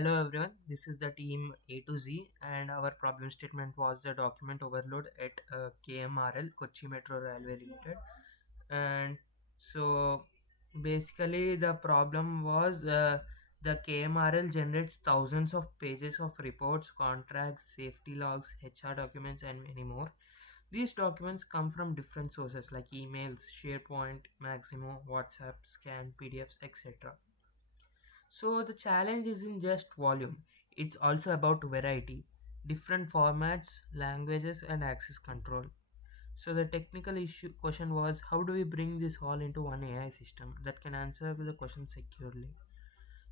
Hello everyone, this is the team A to Z, and our problem statement was the document overload at KMRL, Kochi Metro Railway Limited. And so basically, the problem was the KMRL generates thousands of pages of reports, contracts, safety logs, HR documents, and many more. These documents come from different sources like emails, SharePoint, Maximo, WhatsApp, Scan, PDFs, etc. So the challenge isn't just volume, it's also about variety, different formats, languages, and access control. So the technical issue question was, how do we bring this all into one AI system that can answer the question securely?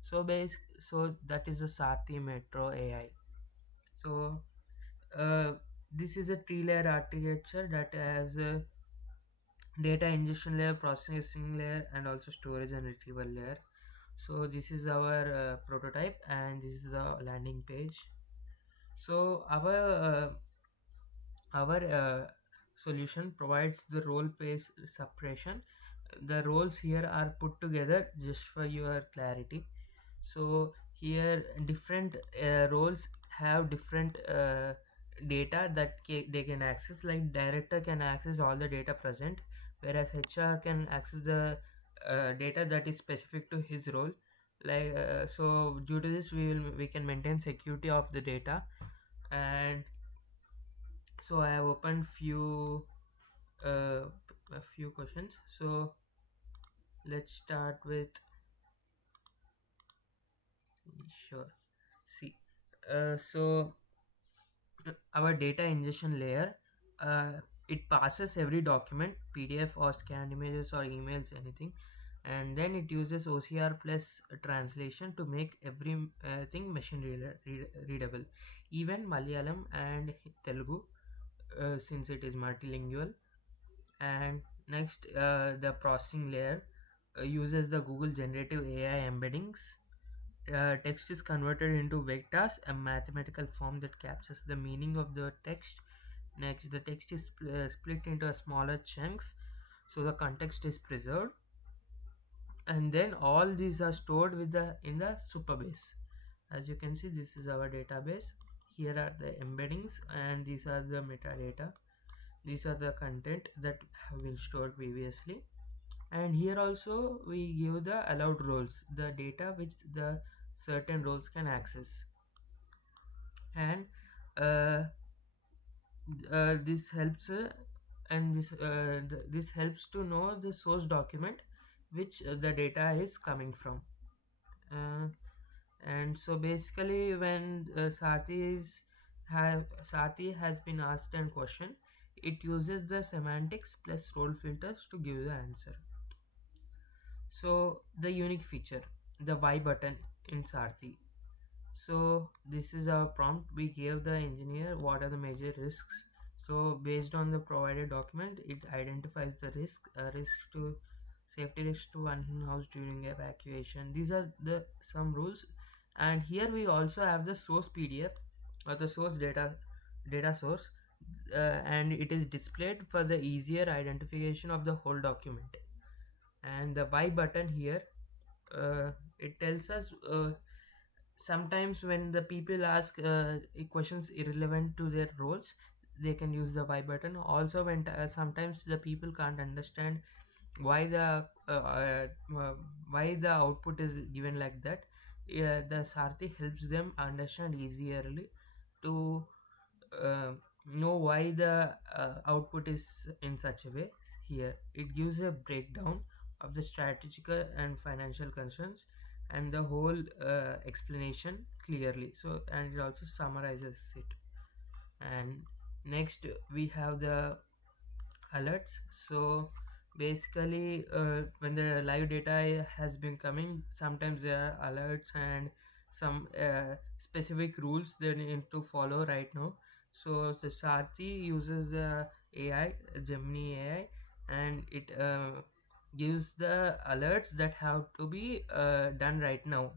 So that is the Saarthi Metro AI. So uh, this is a three-layer architecture that has a data ingestion layer, processing layer, and also storage and retrieval layer. So this is our prototype, and this is the landing page. So our solution provides the role based separation. The roles here are put together just for your clarity. So here different roles have different data that they can access. Like director can access all the data present, whereas HR can access the data that is specific to his role. So due to this, we can maintain security of the data. And so I have opened a few questions. So let's start with, sure. See, so our data ingestion layer, uh, it passes every document, PDF or scanned images or emails, anything, and then it uses OCR plus translation to make everything machine readable, even Malayalam and Telugu, since it is multilingual. And next, the processing layer uses the Google generative AI embeddings. Text is converted into vectors, a mathematical form that captures the meaning of the text. Next, the text is split into a smaller chunks, so the context is preserved, and then all these are stored with the in the Supabase. As you can see, this is our database. Here are the embeddings, and these are the metadata. These are the content that have been stored previously. And here also we give the allowed roles, the data which the certain roles can access. And uh, this helps and this helps to know the source document which the data is coming from. uh, and so basically, when Sathi has been asked a question, it uses the semantics plus role filters to give the answer. So the unique feature, the Y button in Saarthi. So this is our prompt. We gave the engineer what are the major risks. So based on the provided document, it identifies the risks to safety risks to one house during evacuation. These are the some rules. And here we also have the source PDF or the source data source, and it is displayed for the easier identification of the whole document. And the Y button here, it tells us sometimes when the people ask questions irrelevant to their roles, they can use the Y button. Also, when sometimes the people can't understand why the output is given like that, the Sarthi helps them understand easierly to uh, know why the output is in such a way. Here it gives a breakdown of the strategical and financial concerns and the whole explanation clearly. So, and it also summarizes it. And next we have the alerts. So basically, when the live data has been coming, sometimes there are alerts and some specific rules they need to follow right now. So the Saarthi uses the AI, Gemini AI, and it gives the alerts that have to be done right now,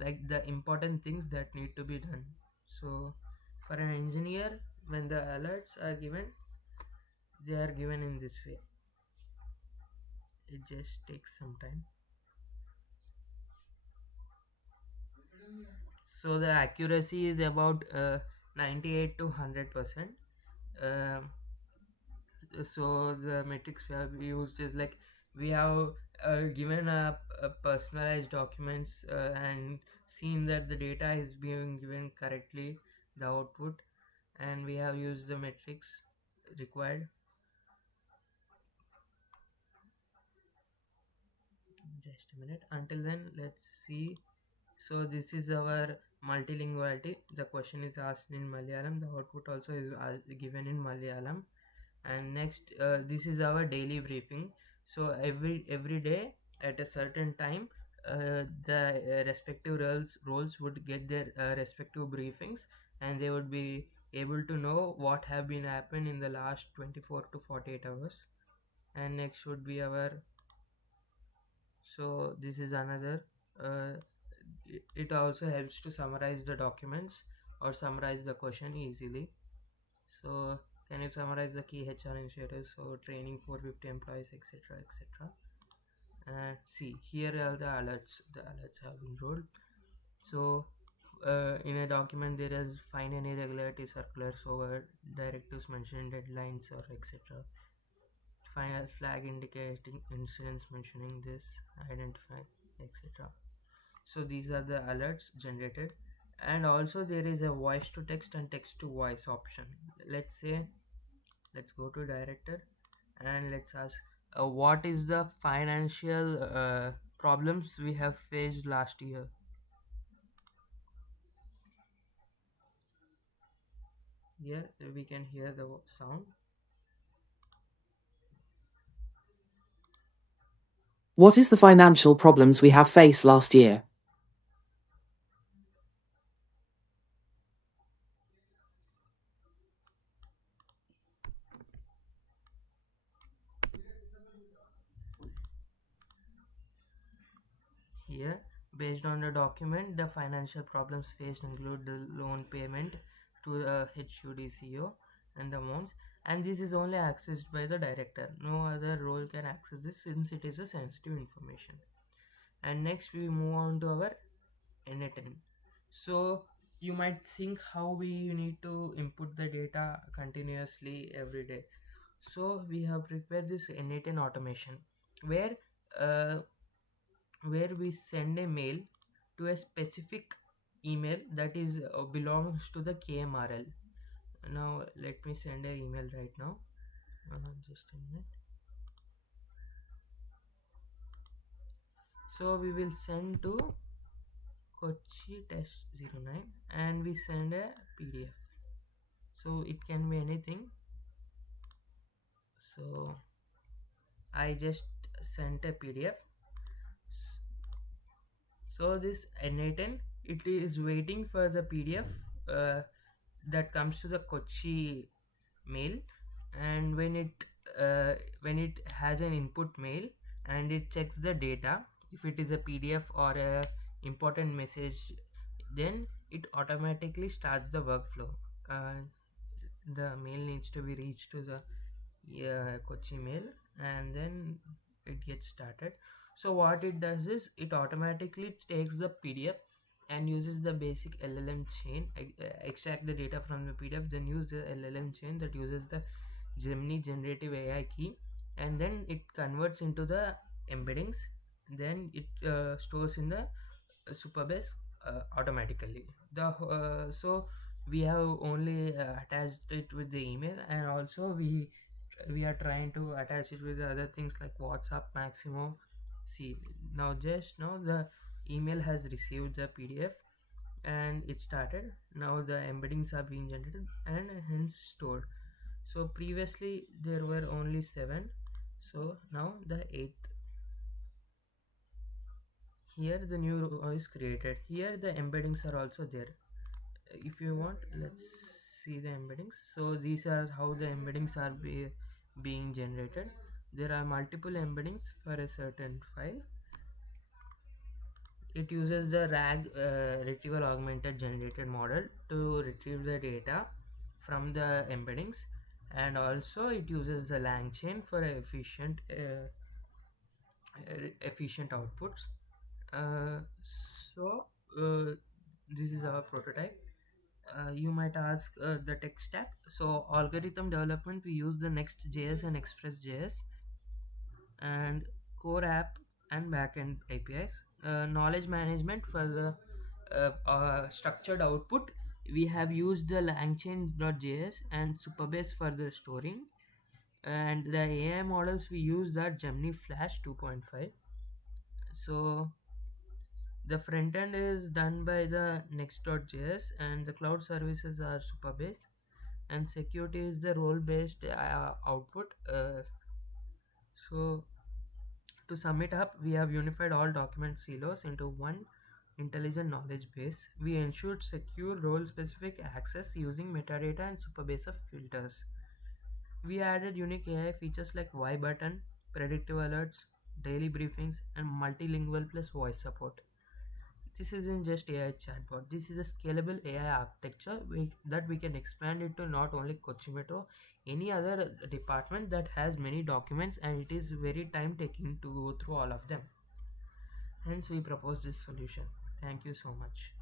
like the important things that need to be done. So for an engineer, when the alerts are given, they are given in this way. It just takes some time. So the accuracy is about 98 to 100%. uh, so the metrics we have used is like we have given a personalized documents and seen that the data is being given correctly, the output, and we have used the metrics required. Just a minute. Until then, let's see. So this is our multilinguality. The question is asked in Malayalam. The output also is given in Malayalam. And next, this is our daily briefing. So every day at a certain time, the respective roles would get their respective briefings, and they would be able to know what have been happened in the last 24 to 48 hours. And next would be our, so this is another, uh, it also helps to summarize the documents or summarize the question easily. So can you summarize the key HR initiatives, so training 450 employees, etc., etc. And see, here are the alerts. The alerts have been rolled. So in a document there is find any irregularity circulars over directives mentioning deadlines or etc. Find a flag indicating incidents mentioning this, identify, etc. So these are the alerts generated. And also there is a voice to text and text to voice option. Let's say, let's go to director and let's ask what is the financial problems we have faced last year. Here we can hear the sound. What is the financial problems we have faced last year? Here, based on the document, the financial problems faced include the loan payment to the HUDCO and the amounts, and this is only accessed by the director. No other role can access this since it is a sensitive information. And next, we move on to our N10. So you might think how we need to input the data continuously every day. So we have prepared this N10 automation where uh, where we send a mail to a specific email that is belongs to the KMRL. Now let me send an email right now. Just a minute. So we will send to Kochi test 09 and we send a PDF. So it can be anything. So I just sent a PDF. So this N10, it is waiting for the PDF uh, that comes to the Kochi mail, and when it has an input mail and it checks the data, if it is a PDF or a important message, then it automatically starts the workflow. uh, the mail needs to be reached to the Kochi mail, and then it gets started. So what it does is it automatically takes the PDF and uses the basic LLM chain, extract the data from the PDF, then use the LLM chain that uses the Gemini generative AI key, and then it converts into the embeddings. Then it stores in the Supabase automatically. So we have only attached it with the email, and also we are trying to attach it with the other things like WhatsApp, Maximo. See, now just now the email has received the PDF and it started. Now the embeddings are being generated and hence stored. So previously there were only 7, so now the 8th. Here the new row is created. Here the embeddings are also there. If you want, let's see the embeddings. So these are how the embeddings are being generated. There are multiple embeddings for a certain file. It uses the RAG retrieval augmented generated model to retrieve the data from the embeddings, and also it uses the LangChain for efficient outputs. So uh, This is our prototype. You might ask the tech stack. So algorithm development, we use the Next.js and Express.js, and core app and backend APIs. Knowledge management for the structured output, we have used the LangChain.js and Supabase for the storing, and the AI models we use are Gemini Flash 2.5. So the front end is done by the Next.js, and the cloud services are Supabase, and security is the role based output. So to sum it up, we have unified all document silos into one intelligent knowledge base. We ensured secure role specific access using metadata and Supabase of filters. We added unique AI features like Y button, predictive alerts, daily briefings, and multilingual plus voice support. This isn't just AI chatbot. This is a scalable AI architecture that we can expand it to not only Kochi Metro, any other department that has many documents, and it is very time taking to go through all of them. Hence, we propose this solution. Thank you so much.